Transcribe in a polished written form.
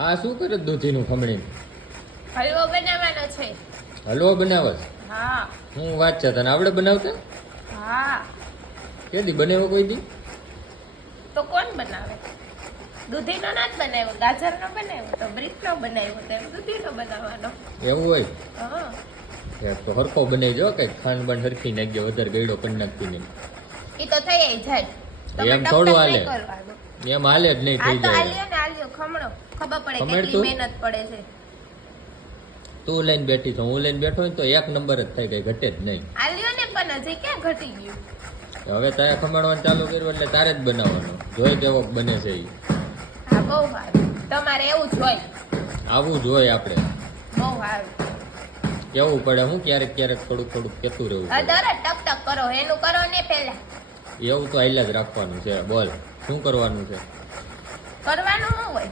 આ શું કરે દૂધીનું ખમણી? હલવો બનાવવાનો છે. હલવો બનાવસ? હા. હું વાત છે તને આવડે બનાવતા? હા. કેદી બનાવ્યો કોઈ દી? તો કોણ બનાવે? દૂધીનો ના જ બનાવ્યો, ગાજરનો બનાવ્યો, તો બ્રીકનો બનાવ્યો, તો દૂધીનો બનાવવાનો. એવું હોય? હા. એક તો હરખો બનાવી જો કે ખાંડ બાંડ હરખી નાખજો, વધારે ગયડો કરી નાખતી નહીં. એ તો થઈ જાય. એમ થોડું હાલે. કરવાનું. એમ હાલે જ નહીં, થઈ જાય. આલ્યો ખમણો, ખબર પડે ખમણ કેટલી તું? મહેનત પડે છે. તું લઈને બેઠી છો, હું લઈને બેઠો હોય તો એક નંબર જ થાય, કઈ ઘટે જ નહીં. આલ્યો ને પણ હજી ક્યાં ઘટી ગયું. હવે તારે ખમણવાનું ચાલુ કર્યું એટલે તારે જ બનાવવાનું, જોઈ કેવો બને છે ઈ. હા, બહુ સારું. તમારે એવું જ હોય. આવું જ હોય આપણે. બહુ સારું. કેવું પડે, હું ક્યારેક ક્યારેક થોડુંક થોડુંક કેતું રહેવું પડે. દરરોજ ટક ટક કરો, એનું કરો ને પહેલા. એવું તો હાલ્યા જ રાખવાનું છે. બોલ, શું કરવાનું છે? કરવાનું શું હોય?